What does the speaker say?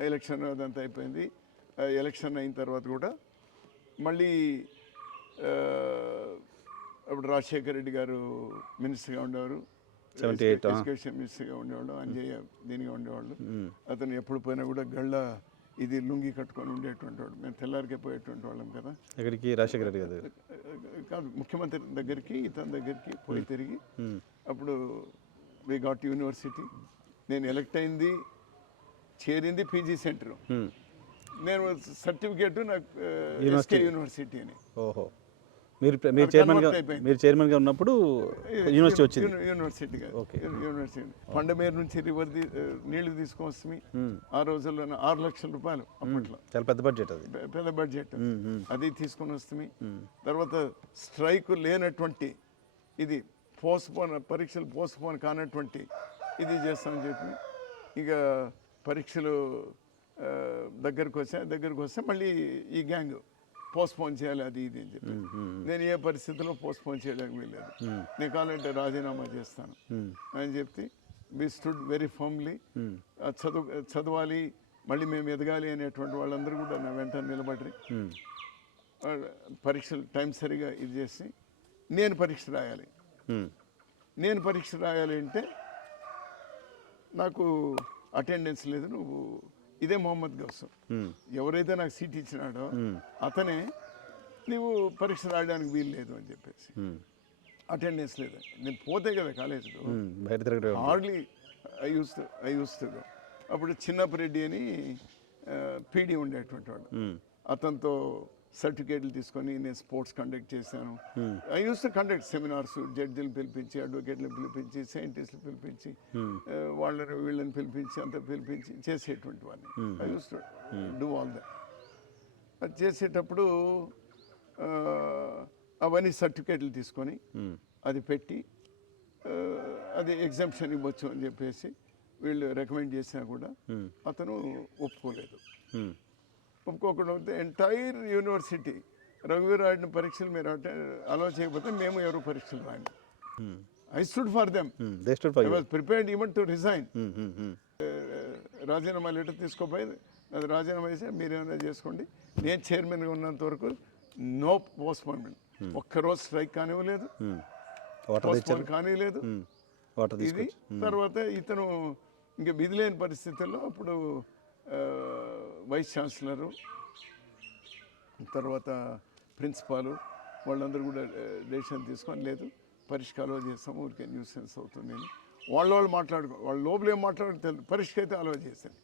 Election అదంతా అయిపోయింది. Election అయిన తర్వాత కూడా మళ్ళీ అప్పుడు రాజశేఖర రెడ్డి గారు మినిస్టర్గా ఉండేవారు. 78, ఆ. ఎడ్యుకేషన్ మినిస్టర్గా ఉండేవాళ్ళు అంజయ్య దీనిగా ఉండేవాళ్ళు. అతను ఎప్పుడు పోయినా కూడా గళ్ళ ఇది లుంగి కట్టుకొని ఉండేటువంటి వాడు. మేము తెల్లారికే పోయేటువంటి వాళ్ళం కదా. ఎక్కడికి? రాజశేఖర రెడ్డి గారు కాదు ముఖ్యమంత్రి దగ్గరికి ఇతని దగ్గరికి పోయి తిరిగి అప్పుడు వి గాట్ యూనివర్సిటీ. నేను ఎలక్ట్ అయింది చేరింది పీజీ సెంటర్. నేను సర్టిఫికేట్ నాకు ఎస్కే యూనివర్సిటీ అని. ఓహో. మీరు మీరు చైర్మన్గా. మీరు చైర్మన్గా ఉన్నప్పుడు యూనివర్సిటీ వచ్చింది. యూని- యూనివర్సిటీగా యూనివర్సిటీ. పండమేరు నుంచి రివర్ నీళ్ళు తీసుకొస్తుంది ఆ రోజుల్లో ఆరు లక్షల రూపాయలు అప్పట్లో. చాలా పెద్ద బడ్జెట్ అది. పెద్ద బడ్జెట్. అది తీసుకొని వస్తుంది తర్వాత స్ట్రైక్ లేనటువంటి ఇది పోస్ట్పోన్ పరీక్షలు పోస్ట్పోన్ కానటువంటి ఇది చేస్తామని చెప్పి. ఇక పరీక్షలు దగ్గరకు వచ్చాయి దగ్గరకు వస్తే మళ్ళీ ఈ గ్యాంగ్ పోస్ట్పోన్ చేయాలి అది ఇది అని చెప్పి. నేను ఏ పరిస్థితిలో పోస్ట్పోన్ చేయడానికి వీల్లేదు. నేను కావాలంటే రాజీనామా చేస్తాను అని చెప్తే వి స్టుడ్ వెరీ ఫర్మ్లీ చదువు చదవాలి మళ్ళీ మేము ఎదగాలి అనేటువంటి వాళ్ళందరూ కూడా నా వెంట నిలబడి పరీక్షలు టైం సరిగా ఇది చేసి నేను పరీక్ష రాయాలి. నేను పరీక్ష రాయాలి అంటే నాకు అటెండెన్స్ లేదు నువ్వు ఇదే మొహమ్మద్ గౌసం. ఎవరైతే నాకు సీట్ ఇచ్చినాడో అతనే నువ్వు పరీక్ష రాయడానికి వీలు లేదు అని చెప్పేసి. అటెండెన్స్ లేదు. నేను పోతే కదా కాలేజీలో. Hardly I use I use అప్పుడు చిన్నప్పరెడ్డి అని పీడీ ఉండేటువంటి వాడు. అతనితో సర్టిఫికేట్లు తీసుకొని నేను స్పోర్ట్స్ కండక్ట్ చేశాను. I use to conduct seminars జడ్జిలు పిలిపించి అడ్వకేట్లను పిలిపించి సైంటిస్టులు పిలిపించి ఆ, వాళ్ళని వీళ్ళని పిలిపించి అంత పిలిపించి చేసేటువంటి వాడిని. I use to do all that అది చేసేటప్పుడు ఆ, అవన్నీ సర్టిఫికేట్లు తీసుకొని మ్మ్. అది పెట్టి ఆ, అది ఎగ్జామ్షన్ ఇవ్వచ్చు అని చెప్పేసి వీళ్ళు రికమెండ్ చేసినా కూడా అతను ఒప్పుకోలేదు. ఒప్పుకోకుండా ఉంటే ఎంటైర్ యూనివర్సిటీ రఘువీర్ రాడిన పరీక్షలు మీరు అలో చేయకపోతే మేము ఎవరు పరీక్షలు రాయండి. I stood for them prepared even to resign. రాజీనామా లెటర్ తీసుకోపోయి అది రాజీనామా చేసి మీరు ఏమైనా చేసుకోండి. నేను చైర్మన్గా ఉన్నంత వరకు నో పోస్ట్పోన్మెంట్. ఒక్కరోజు స్ట్రైక్ కానివ్వలేదు. పోస్ట్పోన్ కానివ్వలేదు ఇది తర్వాత ఇతను ఇంకా విధి లేని పరిస్థితుల్లో అప్పుడు వైస్ ఛాన్సలరు తర్వాత ప్రిన్సిపాలు వాళ్ళందరూ కూడా డెసిషన్ తీసుకొని లేదు. పరిష్కారం చేస్తాం ఊరికే న్యూస్ సెన్స్ అవుతుంది అని. వాళ్ళ వాళ్ళు మాట్లాడుకో వాళ్ళ లోపల ఏం మాట్లాడుకో తెలియదు పరీక్ష అయితే అలవ చేశాను